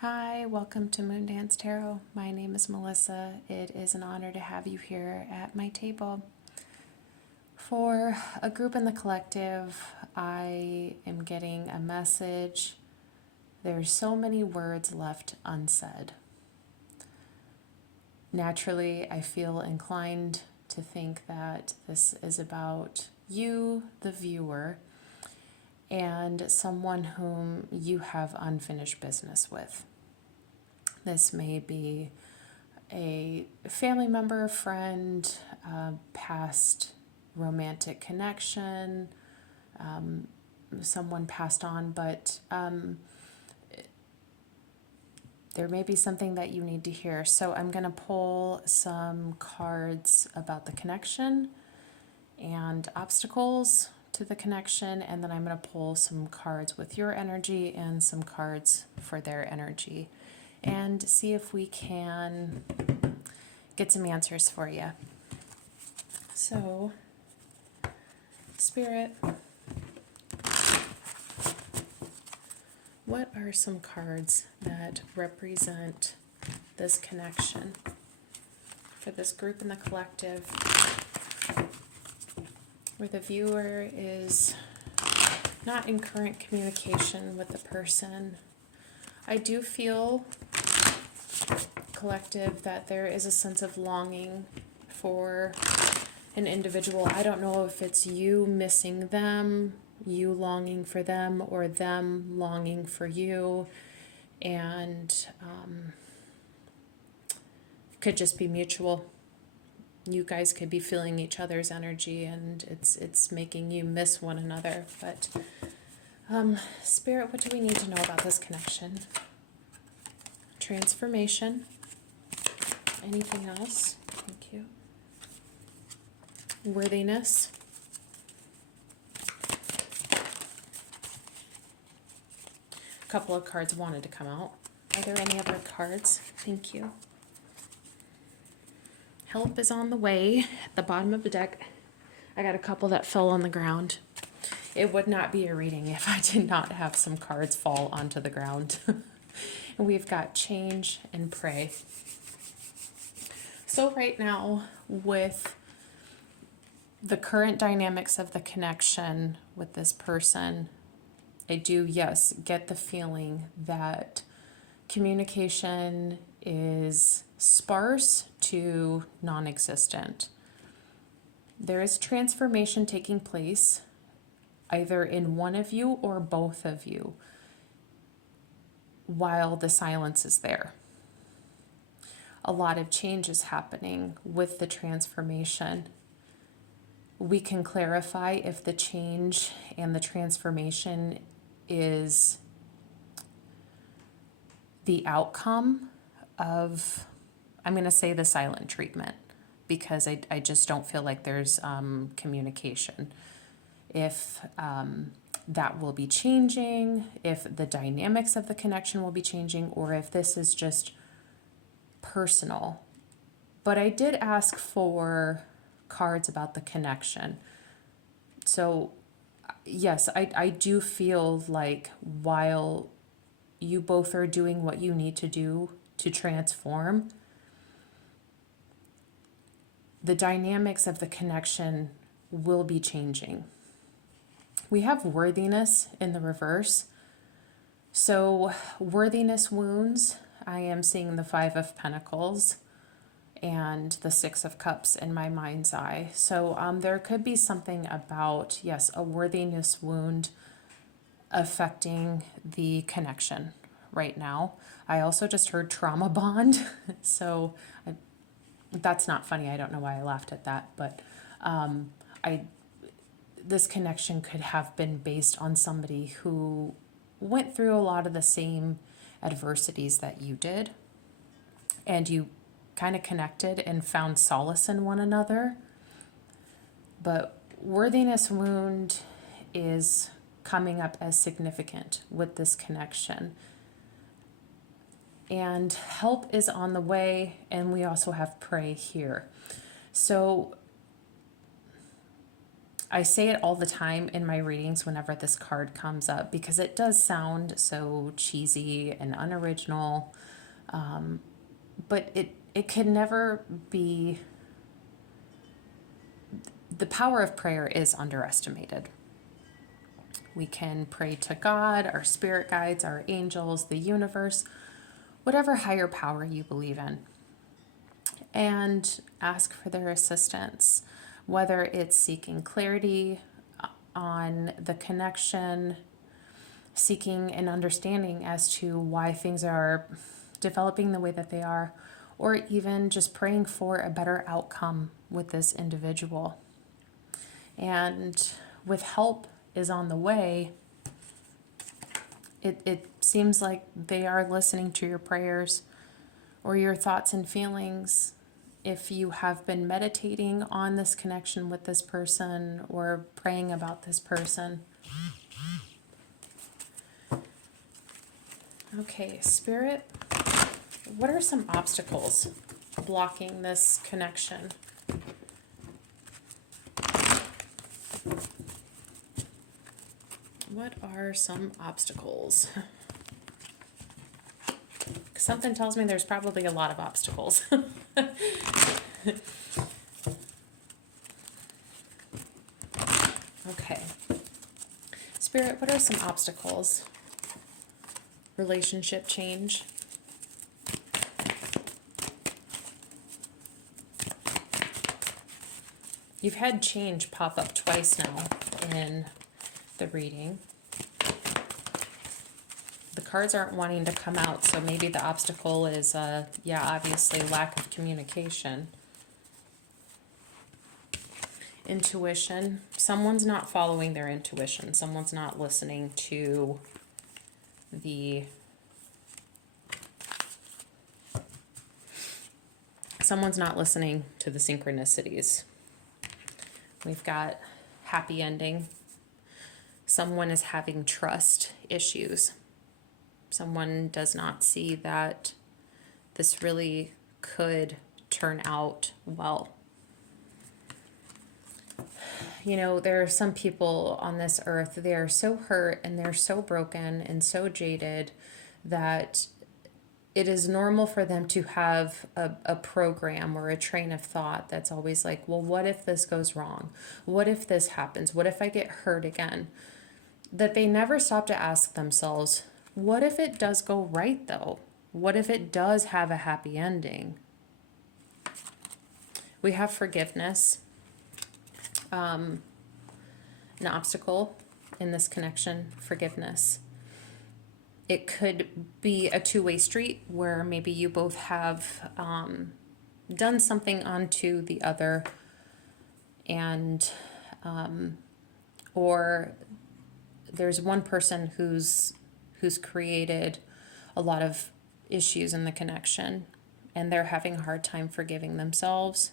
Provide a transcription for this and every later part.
Hi, welcome to Moondance Tarot. My name is Melissa. It is an honor to have you here at my table. For a group in the collective, I am getting a message. There's so many words left unsaid. Naturally, I feel inclined to think that this is about you, the viewer, and someone whom you have unfinished business with. This may be a family member, friend, past romantic connection, someone passed on, but there may be something that you need to hear. So I'm going to pull some cards about the connection and obstacles to the connection, and then I'm going to pull some cards with your energy and some cards for their energy and see if we can get some answers for you. So, Spirit, what are some cards that represent this connection for this group in the collective where the viewer is not in current communication with the person? I do feel, collective, that there is a sense of longing for an individual. I don't know if it's you missing them, you longing for them, or them longing for you, and it could just be mutual. You guys could be feeling each other's energy, and it's making you miss one another. But Spirit, what do we need to know about this connection? Transformation. Anything else? Thank you. Worthiness. A couple of cards wanted to come out. Are there any other cards? Thank you. Help is on the way at the bottom of the deck. I got a couple that fell on the ground. It would not be a reading if I did not have some cards fall onto the ground. And we've got change and pray. So right now, with the current dynamics of the connection with this person, I do, yes, get the feeling that communication is sparse to non-existent. There is transformation taking place either in one of you or both of you while the silence is there. A lot of change is happening with the transformation. We can clarify if the change and the transformation is the outcome of, I'm going to say, the silent treatment, because I just don't feel like there's communication. If that will be changing, if the dynamics of the connection will be changing, or if this is just personal. But I did ask for cards about the connection. So yes, I do feel like while you both are doing what you need to do to transform, the dynamics of the connection will be changing. We have worthiness in the reverse. So worthiness wounds, I am seeing the Five of Pentacles and the Six of Cups in my mind's eye. So there could be something about, yes, a worthiness wound affecting the connection right now. I also just heard trauma bond. So that's not funny. I don't know why I laughed at that, but this connection could have been based on somebody who went through a lot of the same adversities that you did, and you kind of connected and found solace in one another. But worthiness wound is coming up as significant with this connection. And help is on the way, and we also have pray here. So I say it all the time in my readings whenever this card comes up because it does sound so cheesy and unoriginal, but it can never be. The power of prayer is underestimated. We can pray to God, our spirit guides, our angels, the universe, whatever higher power you believe in, and ask for their assistance, whether it's seeking clarity on the connection, seeking an understanding as to why things are developing the way that they are, or even just praying for a better outcome with this individual. And with help is on the way, it seems like they are listening to your prayers or your thoughts and feelings. If you have been meditating on this connection with this person or praying about this person. Okay, Spirit, what are some obstacles blocking this connection? What are some obstacles? Something tells me there's probably a lot of obstacles. Okay. Spirit, what are some obstacles? Relationship change. You've had change pop up twice now in the reading. The cards aren't wanting to come out, so maybe the obstacle is, obviously lack of communication. Intuition. Someone's not following their intuition. Someone's not listening to someone's not listening to the synchronicities. We've got happy ending. Someone is having trust issues. Someone does not see that this really could turn out well. You know, there are some people on this earth, they are so hurt and they're so broken and so jaded that it is normal for them to have a program or a train of thought that's always like, well, what if this goes wrong? What if this happens? What if I get hurt again? That they never stop to ask themselves, what if it does go right though? What if it does have a happy ending? We have forgiveness. An obstacle in this connection, forgiveness. It could be a two-way street where maybe you both have done something onto the other, and or there's one person who's created a lot of issues in the connection and they're having a hard time forgiving themselves.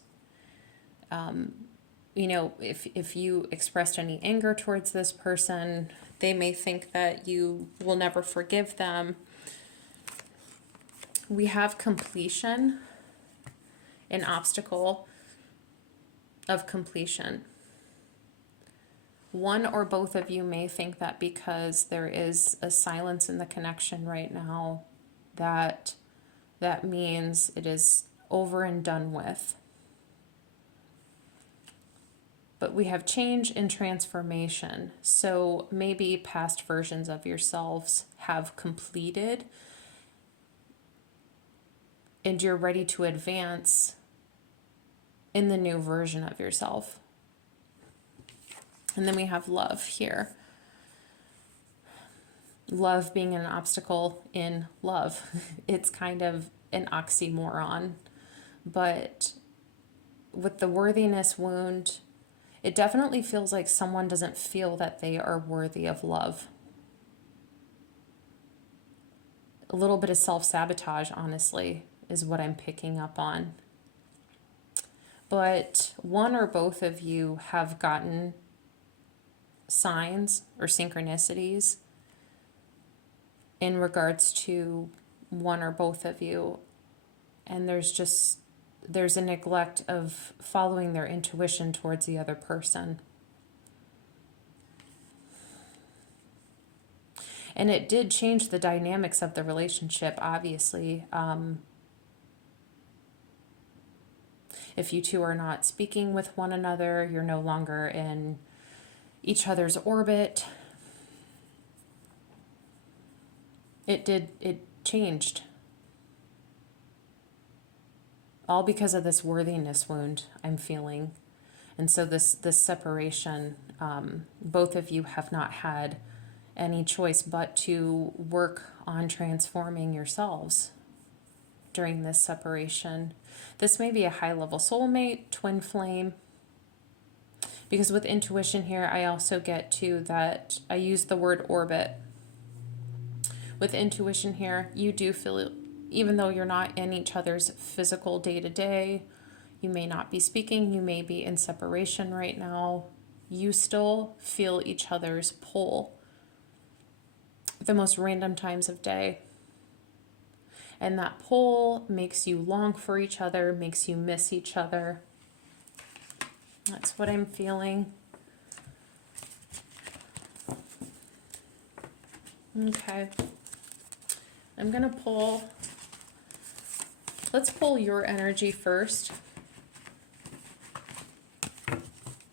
You know, if you expressed any anger towards this person, they may think that you will never forgive them. We have completion, an obstacle of completion. One or both of you may think that because there is a silence in the connection right now, that means it is over and done with. But we have change and transformation. So maybe past versions of yourselves have completed and you're ready to advance in the new version of yourself. And then we have love here. Love being an obstacle in love. It's kind of an oxymoron. But with the worthiness wound, it definitely feels like someone doesn't feel that they are worthy of love. A little bit of self-sabotage, honestly, is what I'm picking up on. But one or both of you have gotten signs or synchronicities in regards to one or both of you, and there's a neglect of following their intuition towards the other person. And it did change the dynamics of the relationship, obviously. If you two are not speaking with one another, you're no longer in each other's orbit. It changed. All because of this worthiness wound I'm feeling. And so this separation, both of you have not had any choice but to work on transforming yourselves during this separation. This may be a high-level soulmate, twin flame, because with intuition here, I also get to that, I use the word orbit. With intuition here, you do feel, even though you're not in each other's physical day-to-day, you may not be speaking, you may be in separation right now, you still feel each other's pull the most random times of day. And that pull makes you long for each other, makes you miss each other. That's what I'm feeling. Okay. I'm going to pull, let's pull your energy first.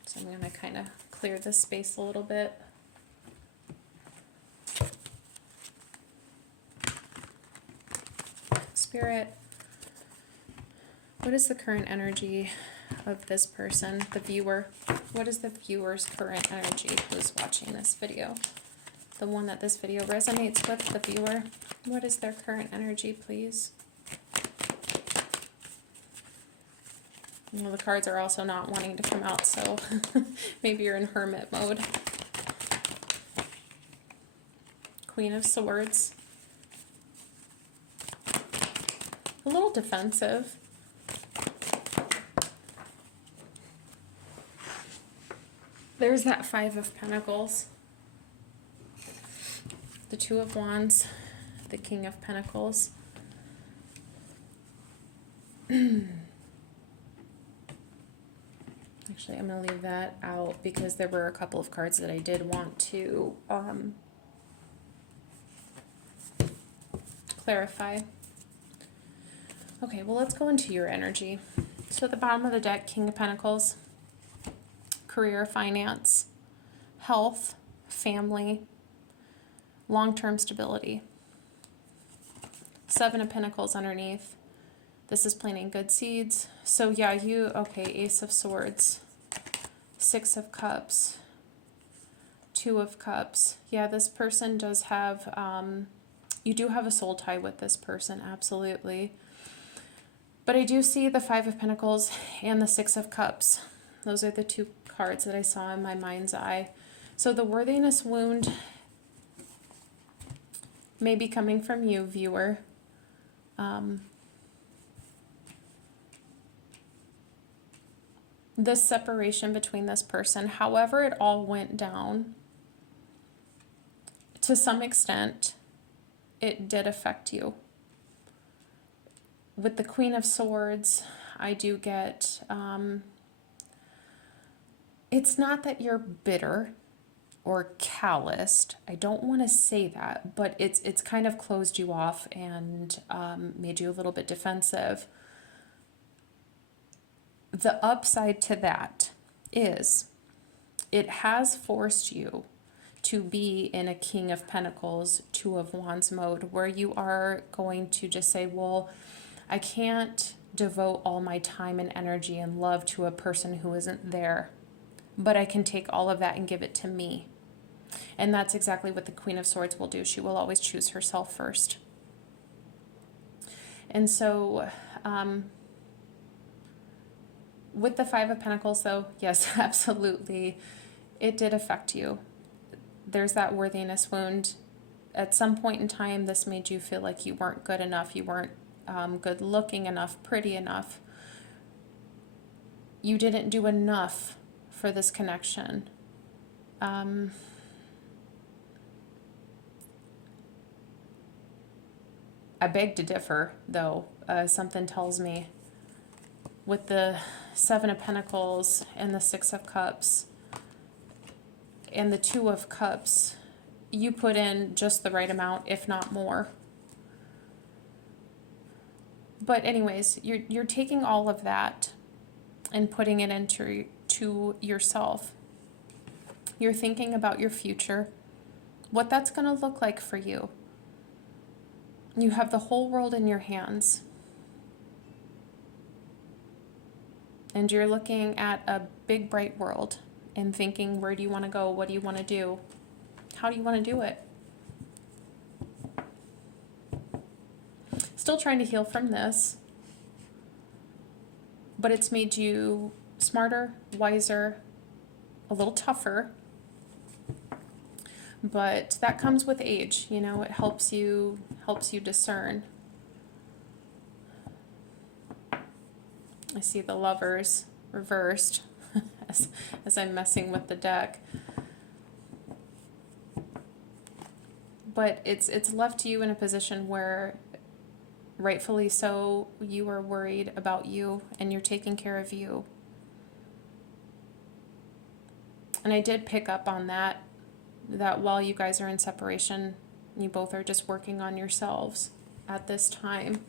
So I'm going to kind of clear this space a little bit. Spirit, what is the current energy of this person, the viewer? What is the viewer's current energy who's watching this video? The one that this video resonates with, the viewer. What is their current energy, please? Well, the cards are also not wanting to come out, so maybe you're in hermit mode. Queen of Swords. A little defensive. There's that Five of Pentacles. The Two of Wands. The King of Pentacles. Actually, I'm going to leave that out because there were a couple of cards that I did want to clarify. Okay, well, let's go into your energy. So at the bottom of the deck, King of Pentacles, career, finance, health, family, long-term stability. Seven of Pentacles underneath. This is planting good seeds. So yeah, okay, Ace of Swords, Six of Cups, Two of Cups. Yeah, this person does have, you do have a soul tie with this person, absolutely. But I do see the Five of Pentacles and the Six of Cups. Those are the two cards that I saw in my mind's eye. So the worthiness wound may be coming from you, viewer. This separation between this person, however it all went down, to some extent, it did affect you. With the Queen of Swords, I do get, it's not that you're bitter or calloused. I don't want to say that, but it's kind of closed you off and made you a little bit defensive. The upside to that is it has forced you to be in a King of Pentacles, Two of Wands mode, where you are going to just say, well, I can't devote all my time and energy and love to a person who isn't there, but I can take all of that and give it to me. And that's exactly what the Queen of Swords will do. She will always choose herself first. And so, with the Five of Pentacles, though, yes, absolutely, it did affect you. There's that worthiness wound. At some point in time, this made you feel like you weren't good enough. You weren't good looking enough, pretty enough. You didn't do enough for this connection. I beg to differ, though. Something tells me with the Seven of Pentacles and the Six of Cups and the Two of Cups, you put in just the right amount, if not more. But anyways, you're taking all of that and putting it into yourself. You're thinking about your future, what that's going to look like for you. You have the whole world in your hands. And you're looking at a big, bright world and thinking, where do you want to go? What do you want to do? How do you want to do it? Still trying to heal from this. But it's made you smarter, wiser, a little tougher. But that comes with age, you know, it helps you discern. I see the Lovers reversed as I'm messing with the deck. But it's left you in a position where, rightfully so, you are worried about you and you're taking care of you. And I did pick up on that while you guys are in separation, you both are just working on yourselves at this time.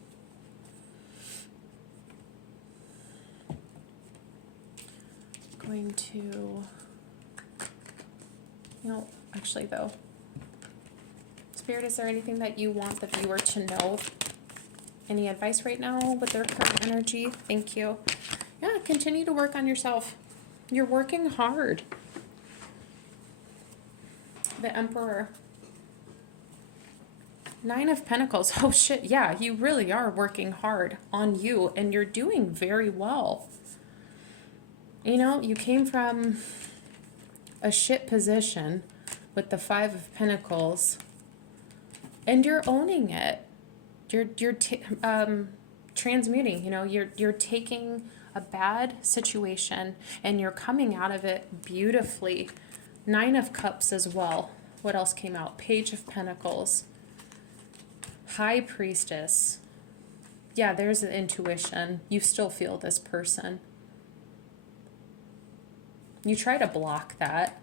Going to, actually though, Spirit, is there anything that you want the viewer to know? Any advice right now with their current energy? Thank you. Yeah, continue to work on yourself. You're working hard. The Emperor. 9 of Pentacles. Oh shit, yeah, you really are working hard on you and you're doing very well. You know, you came from a shit position with the 5 of Pentacles and you're owning it. You're transmuting, you know, you're taking a bad situation and you're coming out of it beautifully. 9 of Cups as well. What else came out? Page of Pentacles. High Priestess. Yeah, there's the intuition. You still feel this person. You try to block that.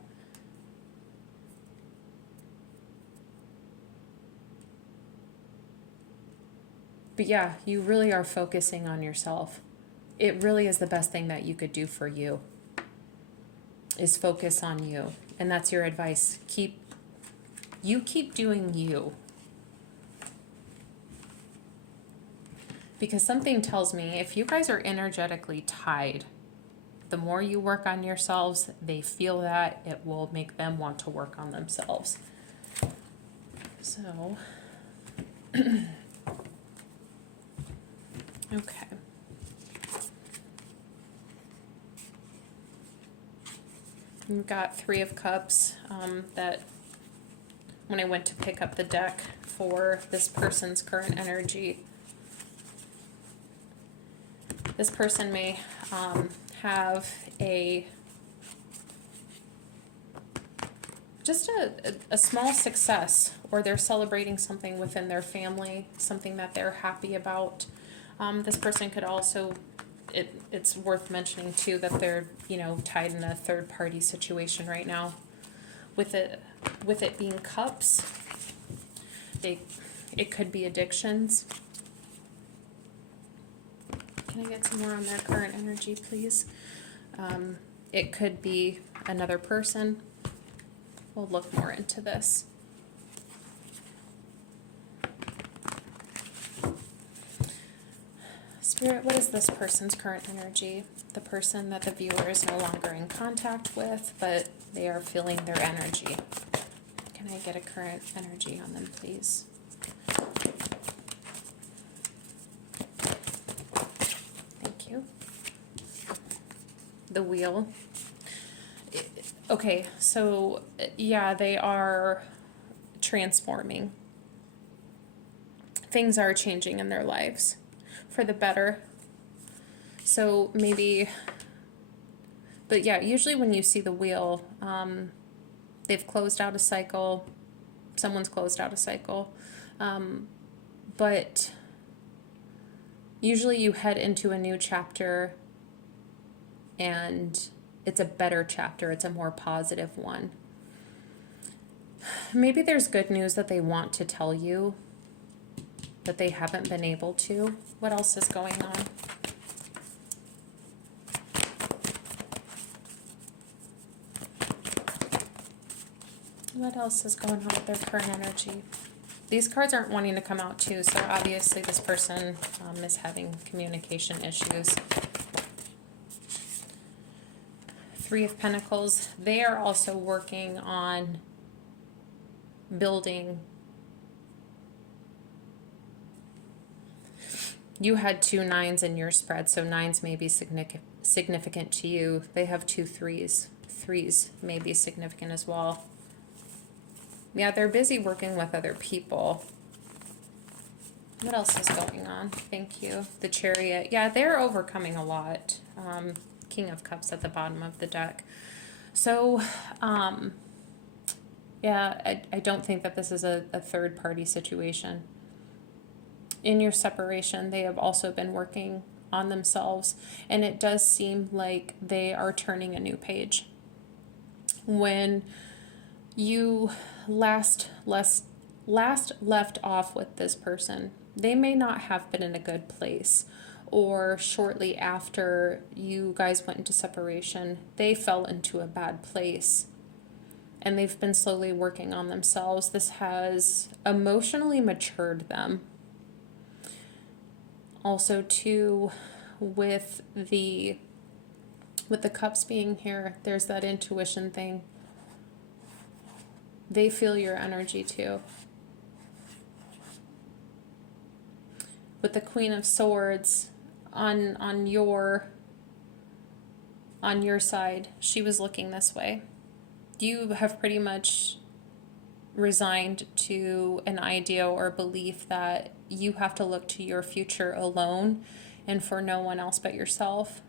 But yeah, you really are focusing on yourself. It really is the best thing that you could do for you, is focus on you. And that's your advice. Keep doing you. Because something tells me if you guys are energetically tied, the more you work on yourselves, they feel that it will make them want to work on themselves. So, okay. We've got 3 of Cups that when I went to pick up the deck for this person's current energy, this person may have just a small success, or they're celebrating something within their family, something that they're happy about. This person could also, it's worth mentioning too that they're, tied in a third party situation right now. With it being Cups, it could be addictions. Can I get some more on their current energy, please? It could be another person. We'll look more into this. Spirit, what is this person's current energy? The person that the viewer is no longer in contact with, but they are feeling their energy. Can I get a current energy on them, please? Thank you. The Wheel. Okay, so yeah, they are transforming. Things are changing in their lives for the better. So maybe, but yeah, usually when you see the Wheel, they've closed out a cycle, someone's closed out a cycle, but usually you head into a new chapter and it's a better chapter, it's a more positive one. Maybe there's good news that they want to tell you, but they haven't been able to. What else is going on? What else is going on with their current energy? These cards aren't wanting to come out too, so obviously this person is having communication issues. Three of Pentacles. They are also working on building. You had 2 9s in your spread, so 9s may be significant to you. They have 2 3s. 3s may be significant as well. Yeah, they're busy working with other people. What else is going on? Thank you. The Chariot. Yeah, they're overcoming a lot. King of Cups at the bottom of the deck. So, yeah, I don't think that this is a third-party situation. In your separation, they have also been working on themselves, and it does seem like they are turning a new page. When you last left off with this person, they may not have been in a good place, or shortly after you guys went into separation, they fell into a bad place, and they've been slowly working on themselves. This has emotionally matured them. Also, too, with the cups being here, there's that intuition thing. They feel your energy too. With the Queen of Swords on your side, she was looking this way. You have pretty much resigned to an idea or belief that you have to look to your future alone and for no one else but yourself.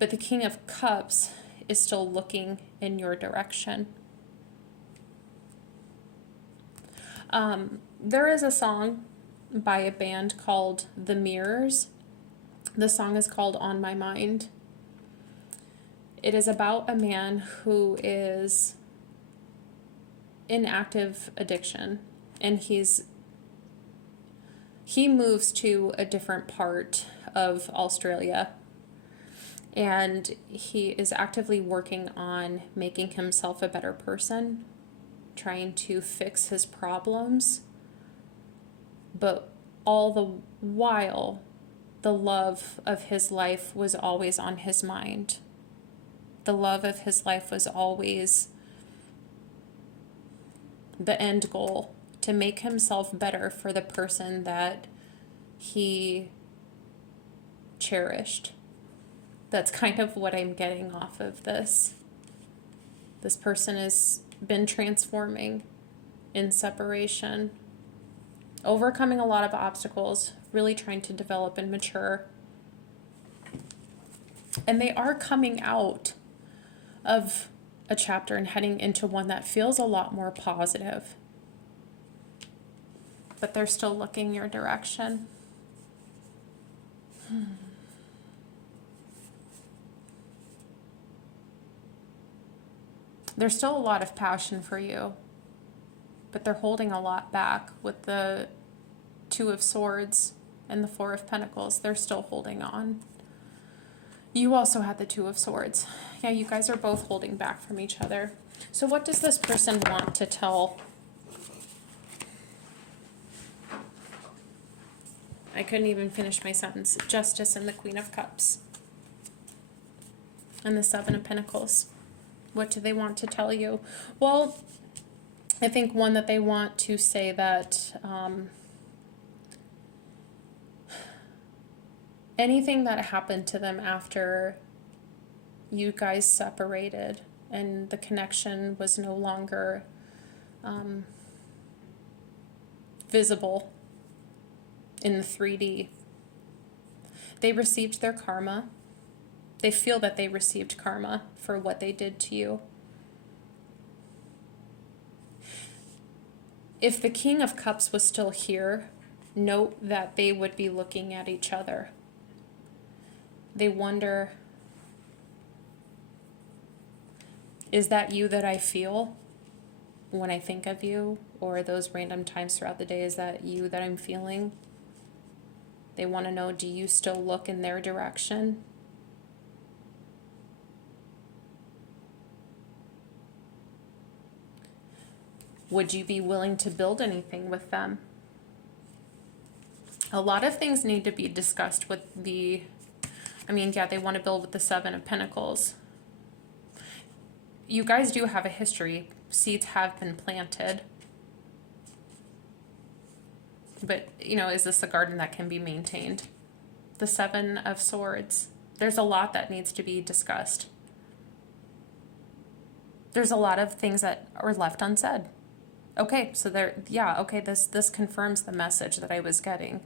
But the King of Cups is still looking in your direction. There is a song by a band called The Mirrors. The song is called On My Mind. It is about a man who is in active addiction, and he moves to a different part of Australia, and he is actively working on making himself a better person, trying to fix his problems, but all the while, the love of his life was always on his mind. The love of his life was always the end goal, to make himself better for the person that he cherished. That's kind of what I'm getting off of this. This person has been transforming in separation, overcoming a lot of obstacles, really trying to develop and mature. And they are coming out of a chapter and heading into one that feels a lot more positive. But they're still looking your direction. There's still a lot of passion for you, but they're holding a lot back with the Two of Swords and the Four of Pentacles. They're still holding on. You also had the Two of Swords. Yeah, you guys are both holding back from each other. So what does this person want to tell? I couldn't even finish my sentence. Justice and the Queen of Cups. And the Seven of Pentacles. What do they want to tell you? Well, I think one, that they want to say that anything that happened to them after you guys separated and the connection was no longer visible in the 3D, they received their karma. They feel that they received karma for what they did to you. If the King of Cups was still here, note that they would be looking at each other. They wonder, is that you that I feel? when I think of you, or those random times throughout the day, is that you that I'm feeling. They want to know, do you still look in their direction? Would you be willing to build anything with them? A lot of things need to be discussed with the, I mean, yeah, they want to build with the Seven of Pentacles. You guys do have a history. Seeds have been planted. But, you know, is this a garden that can be maintained? The Seven of Swords. There's a lot that needs to be discussed. There's a lot of things that are left unsaid. Okay, so there, yeah, okay, this confirms the message that I was getting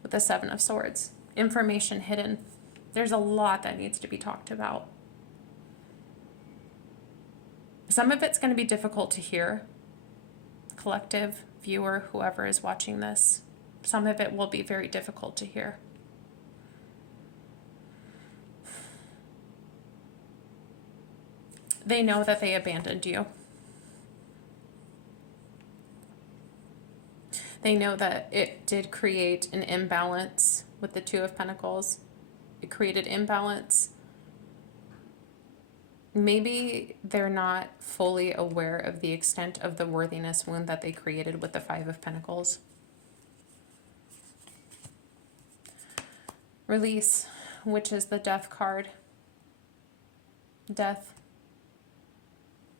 with the Seven of Swords. Information hidden. There's a lot that needs to be talked about. Some of it's going to be difficult to hear. Collective, viewer, whoever is watching this. Some of it will be very difficult to hear. They know that they abandoned you. They know that it did create an imbalance with the Two of Pentacles. It created imbalance. Maybe they're not fully aware of the extent of the worthiness wound that they created with the Five of Pentacles. Release, which is the Death card. Death.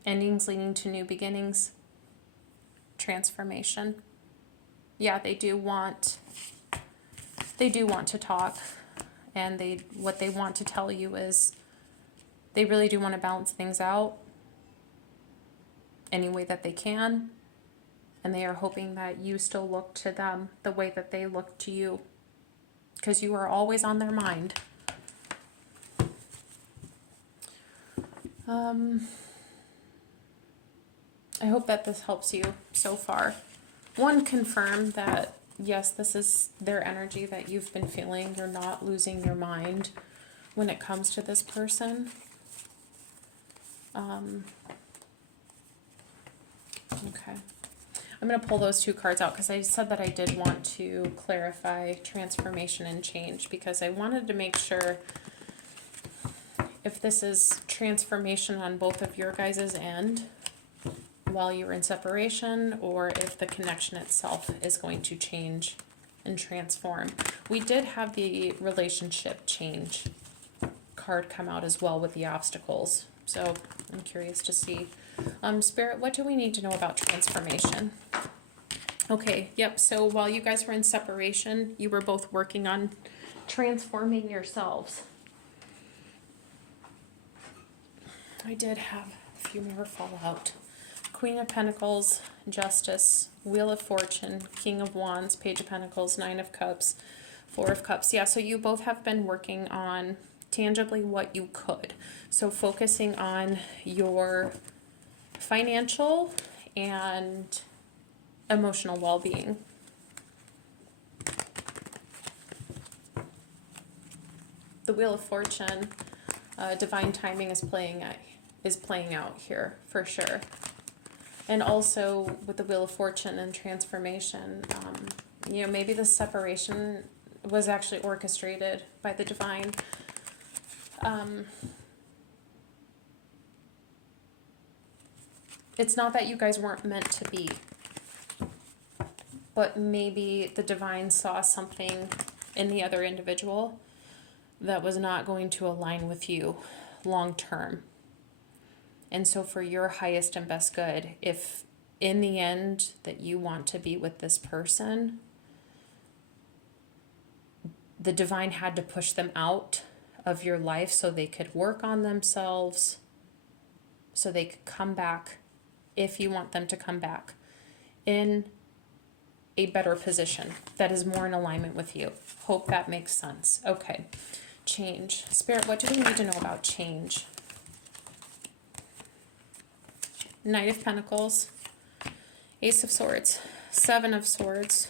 Endings leading to new beginnings. Transformation. Yeah, they do want to talk, and what they want to tell you is they really do want to balance things out any way that they can, and they are hoping that you still look to them the way that they look to you, because you are always on their mind. I hope that this helps you so far. One, confirm that, yes, this is their energy that you've been feeling. You're not losing your mind when it comes to this person. Okay. I'm going to pull those two cards out because I said that I did want to clarify transformation and change, because I wanted to make sure if this is transformation on both of your guys' end while you're in separation, or if the connection itself is going to change and transform. We did have the relationship change card come out as well with the obstacles. So I'm curious to see. Spirit, what do we need to know about transformation? Okay, yep, so while you guys were in separation, you were both working on transforming yourselves. I did have a few more fallout. Queen of Pentacles, Justice, Wheel of Fortune, King of Wands, Page of Pentacles, Nine of Cups, Four of Cups. Yeah, so you both have been working on tangibly what you could. So focusing on your financial and emotional well-being. The Wheel of Fortune, divine timing is playing out here for sure. And also with the Wheel of Fortune and transformation, you know, maybe the separation was actually orchestrated by the divine. It's not that you guys weren't meant to be, but maybe the divine saw something in the other individual that was not going to align with you long term. And so for your highest and best good, if in the end that you want to be with this person, the divine had to push them out of your life so they could work on themselves, so they could come back, if you want them to come back, in a better position that is more in alignment with you. Hope that makes sense. Okay, change. Spirit, what do we need to know about change? Knight of Pentacles, Ace of Swords, Seven of Swords,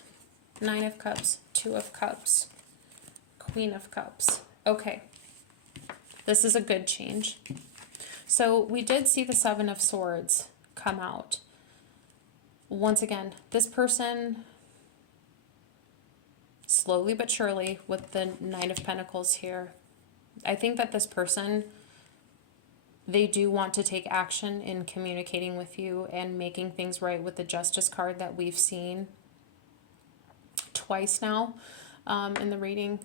Nine of Cups, Two of Cups, Queen of Cups. Okay, this is a good change. So we did see the Seven of Swords come out. once again, this person, slowly but surely, with the Nine of Pentacles here, I think that this person, they do want to take action in communicating with you and making things right with the Justice card that we've seen twice now in the reading.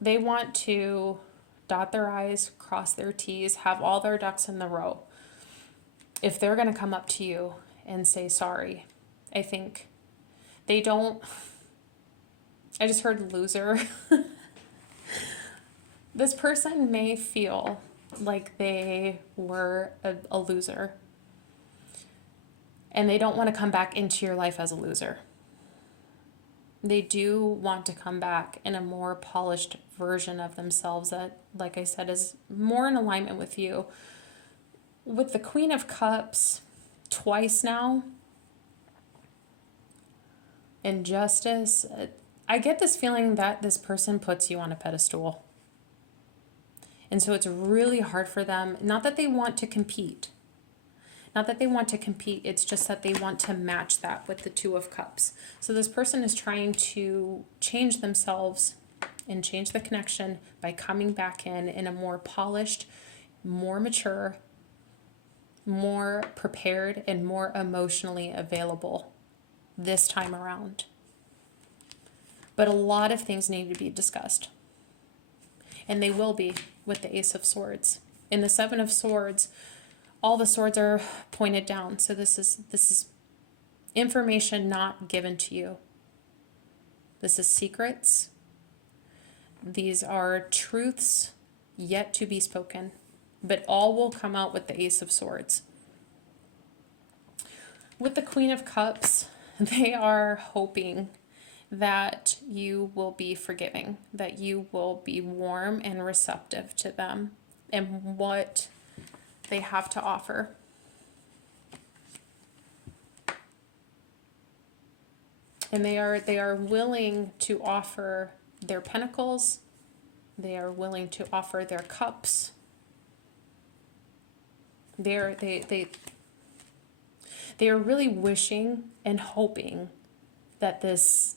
They want to dot their I's, cross their T's, have all their ducks in the row. If they're going to come up to you and say sorry, I think they don't. I just heard loser. This person may feel like they were a loser, and they don't want to come back into your life as a loser. They do want to come back in a more polished version of themselves that, like I said, is more in alignment with you. With the Queen of Cups twice now, and Justice, I get this feeling that this person puts you on a pedestal. And so it's really hard for them, not that they want to compete, it's just that they want to match that with the Two of Cups. So this person is trying to change themselves and change the connection by coming back in a more polished, more mature, more prepared, and more emotionally available this time around. But a lot of things need to be discussed. And they will be with the Ace of Swords. In the Seven of Swords, all the swords are pointed down. So this is information not given to you. This is secrets. These are truths yet to be spoken. But all will come out with the Ace of Swords. With the Queen of Cups, they are hoping that you will be forgiving, that you will be warm and receptive to them and what they have to offer. And they are willing to offer their pentacles. They are willing to offer their cups. They are really wishing and hoping that this,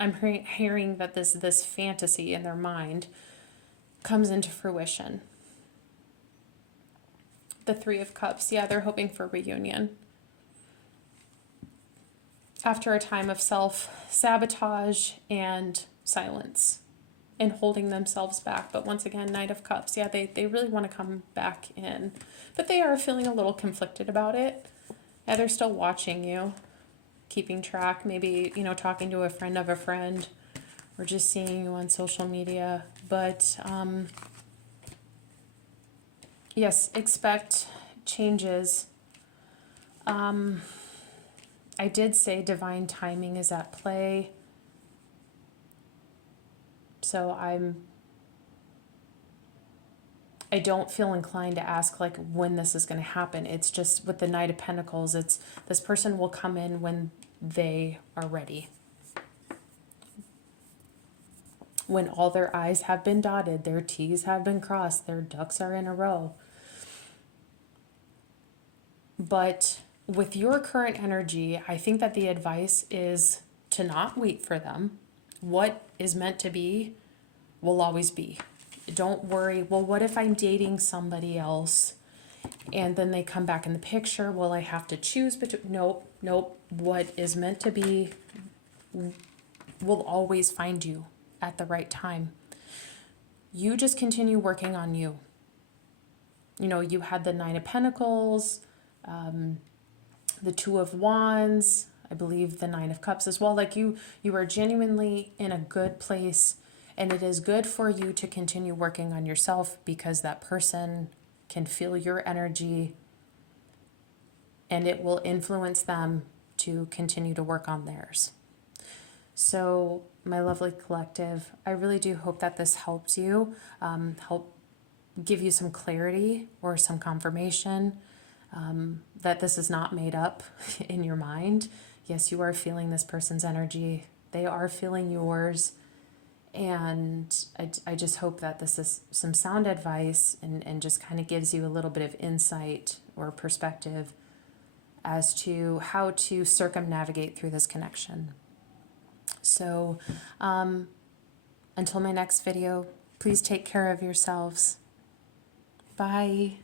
I'm hearing that this fantasy in their mind comes into fruition. The Three of Cups, yeah, they're hoping for reunion. After a time of self-sabotage and silence and holding themselves back. But once again, Knight of Cups, yeah, they really want to come back in. But they are feeling a little conflicted about it. Yeah, they're still watching you, keeping track, maybe, talking to a friend of a friend, or just seeing you on social media. But yes, expect changes. I did say divine timing is at play. So I don't feel inclined to ask like when this is going to happen. It's just with the Knight of Pentacles, it's this person will come in when they are ready. When all their I's have been dotted, their T's have been crossed, their ducks are in a row. But with your current energy, I think that the advice is to not wait for them. What is meant to be will always be. Don't worry, well, what if I'm dating somebody else and then they come back in the picture? Will I have to choose between? Nope. What is meant to be will always find you at the right time. You just continue working on you. You had the Nine of Pentacles, the Two of Wands, I believe the Nine of Cups as well. Like you are genuinely in a good place, and it is good for you to continue working on yourself because that person can feel your energy and it will influence them to continue to work on theirs. So my lovely collective, I really do hope that this helps you, help give you some clarity or some confirmation that this is not made up in your mind. Yes, you are feeling this person's energy. They are feeling yours. And I just hope that this is some sound advice and just kind of gives you a little bit of insight or perspective as to how to circumnavigate through this connection. So until my next video, please take care of yourselves. Bye.